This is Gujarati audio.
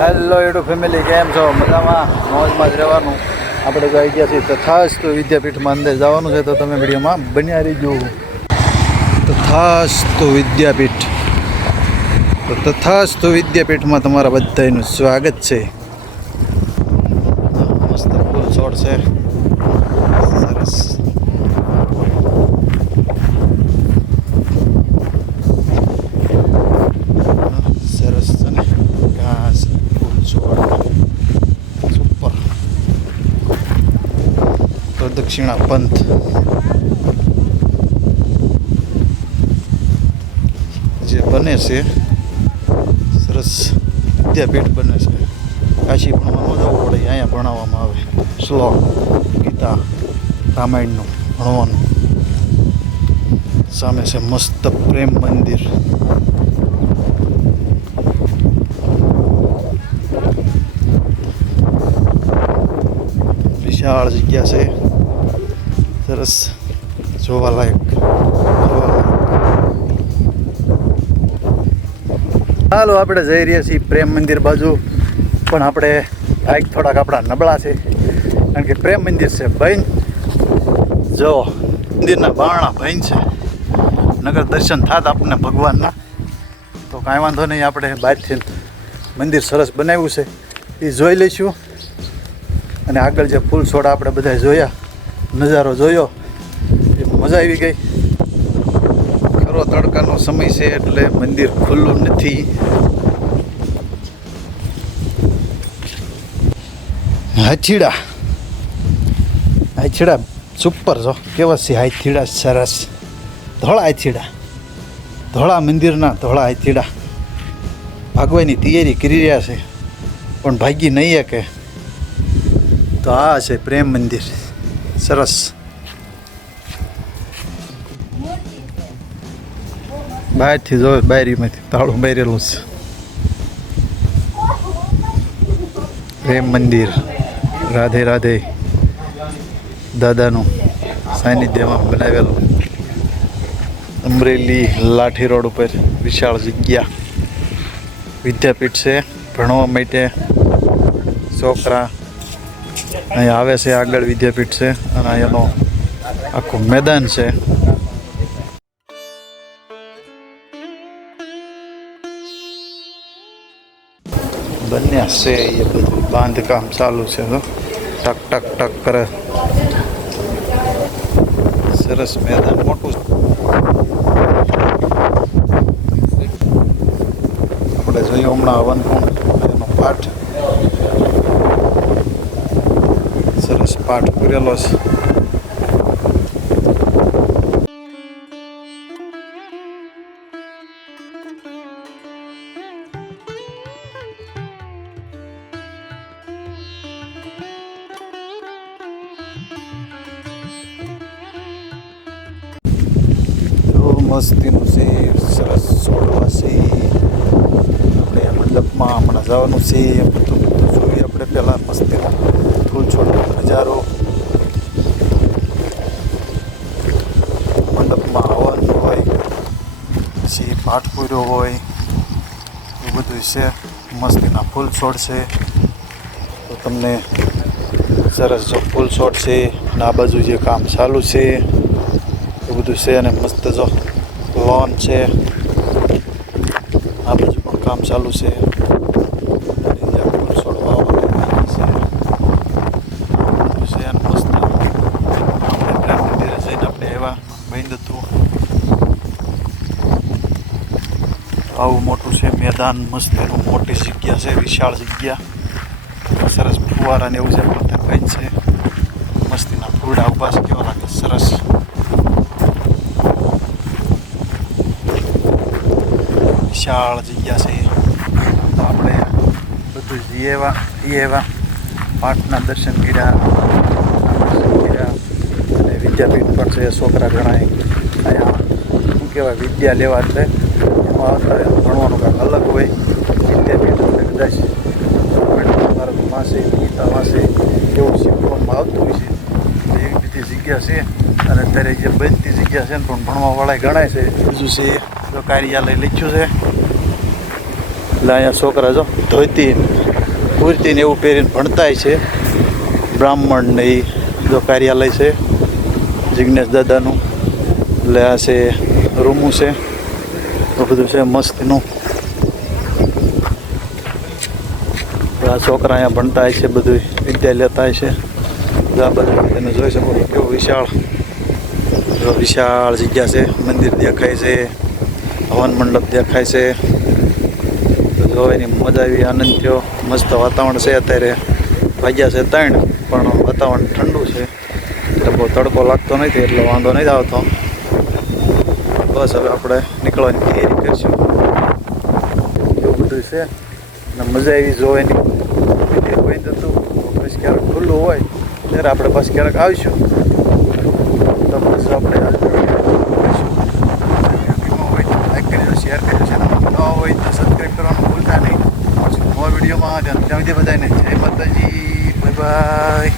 હેલો યુટ્યુબ ફેમિલી, કેમ છો? મજામાં, મોજમાં જ રહેવાનું. આપણે તો આવી ગયા છીએ તથાસ્તુ વિદ્યાપીઠમાં અંદર જવાનું છે, તો તમે વિડીયોમાં બન્યા રહીજો. તથાસ્તુ વિદ્યાપીઠ, તો તથાસ્તુ વિદ્યાપીઠમાં તમારા બધાનું સ્વાગત છે. મસ્ત ફૂલ છોડ છે, સરસ. સરસ છે ને, ઘાસ, ફૂલ છોડ, સુપર. પ્રદક્ષિણા પંથ જે બને છે, સરસ વિદ્યાપીઠ બને છે. કાશી ભણવા ન જવું પડે, અહીંયા ભણાવવામાં આવે. શ્લોક, ગીતા, રામાયણનું ભણવાનું. સામે છે મસ્ત પ્રેમ મંદિર. વિશાળ જગ્યા છે, સરસ, જોવાલાયક. ચાલો આપણે જઈ રહ્યા છીએ પ્રેમ મંદિર બાજુ, પણ આપણે બાઇક થોડાક આપણા નબળા છે, કારણ કે પ્રેમ મંદિર છે ભાઈ. જો મંદિરના બારણા ભાઈ છે, નગર દર્શન થાત આપણને ભગવાનના, તો કાંઈ વાંધો નહીં. આપણે બહારથી મંદિર સરસ બનાવ્યું છે, એ જોઈ લઈશું. અને આગળ જે ફૂલ છોડ આપણે બધા જોયા, નજારો જોયો, એ મજા આવી ગઈ. ખરો તડકાનો સમય છે એટલે મંદિર ખુલ્લું નથી. હાથીડા, હાથીડા સુપર છો, કેવા છે હાથીડા, સરસ. ધોળા હાથીડા, ધોળા મંદિરના ધોળા હાથીડા ભાગવાની તૈયારી કરી રહ્યા છે, પણ ભાગી નહીં કે. તો આ છે પ્રેમ મંદિર, સરસ. બહારથી જો, બારીમાંથી તાળું બારેલું છે. પ્રેમ મંદિર, રાધે રાધે દાદાનું સાનિધ્યમાં બનાવેલું. અમરેલી લાઠી રોડ ઉપર વિશાળ જગ્યા. વિદ્યાપીઠ છે, ભણવા માટે છોકરા અહીંયા આવે છે. આગળ વિદ્યાપીઠ છે અને અહીંયાનું આખું મેદાન છે. બન્યા છે એ બધું બાંધકામ ચાલુ છે, તો ટક ટક ટક કરે. સરસ મેદાન મોટું. આપણે જોયું હમણાં હવન એનો પાઠ, સરસ પાઠ કરેલો છે. મસ્તીનું છે, સરસ છોડવા છે. આપણે મંડપમાં હમણાં જવાનું છે, બધું જોઈએ આપણે. પહેલાં મસ્તીનો ફૂલ છોડનો નજારો, મંડપમાં હવન હોય, પછી પાઠ પૂર્યો હોય, એ બધું છે. મસ્તીના ફૂલ છોડ છે, તો તમને સરસ જો ફૂલ છોડ છે. અને આ બાજુ જે કામ ચાલુ છે એ બધું છે. અને મસ્ત જો લોન છે, આ બાજુ પણ કામ ચાલુ છે. અને જ્યાં ફૂલ છોડ વાવવાનું છે, મસ્ત. આપણે પ્રેમ મંદિરે જઈને આપણે એવા બંધ હતું. આવું મોટું છે મેદાન, મસ્ત એનું મોટી જગ્યા છે, વિશાળ જગ્યા. સરસ ફુવારા ને એવું છે, પણ બંધ છે. મસ્તીના ફૂલડા ઉભા છે, કેવા લાગે, સરસ. વિશાળ જગ્યા છે. તો આપણે બધું એવા પાઠના દર્શન કર્યા. અને વિદ્યાપીઠ પણ છે, છોકરા ઘણા અહીંયા શું કહેવાય વિદ્યા લેવા, એટલે એમાં આવતા ભણવાનું કાંઈક અલગ હોય. વિદ્યાપીઠ એટલે કદાચ ભારતમાં છે, ગીતામાં છે, એવું શીખવામાં આવતું હોય છે. એવી બધી જગ્યા છે. અને અત્યારે જે બનતી જગ્યા છે ને, પણ ભણવાવાળા ગણાય છે. બીજું છે જો કાર્યાલય લખ્યું છે, એટલે અહીંયા છોકરા જો ધોતી કુર્તી ને એવું પહેરીને ભણતાય છે. બ્રાહ્મણ ને એ જો કાર્યાલય છે જિજ્ઞેશ દાદાનું. એટલે આ છે રૂમું છે, તો બધું છે મસ્તનું. આ છોકરા અહીંયા ભણતા હોય છે, બધું વિદ્યા લેતા હોય છે. આ બધું તમે જોઈ શકો છો કેવું વિશાળ જગ્યા છે. મંદિર દેખાય છે, હવન મંડપ દેખાય છે. તો જો એની મજા આવી, આનંદ થયો. મસ્ત વાતાવરણ છે. અત્યારે વાગ્યા છે 3, પણ વાતાવરણ ઠંડુ છે એટલે બહુ તડકો લાગતો નથી, એટલે વાંધો નથી આવતો. બસ હવે આપણે નીકળવાની તૈયારી કરીશું. એવું બધું છે અને મજા આવી જોવાની. હોય તો બસ ક્યારેક ખુલ્લું હોય ત્યારે આપણે બસ ક્યારેક આવીશું. તો બસ આપણે લાઈક કરજો, શેર કરજો. ચેનલમાં નવા હોય તો સબસ્ક્રાઈબ કરવાનું ભૂલતા નહીં. નવા વિડીયોમાં ત્યાં સુધી બધાને જય માતાજી, બાય બાય.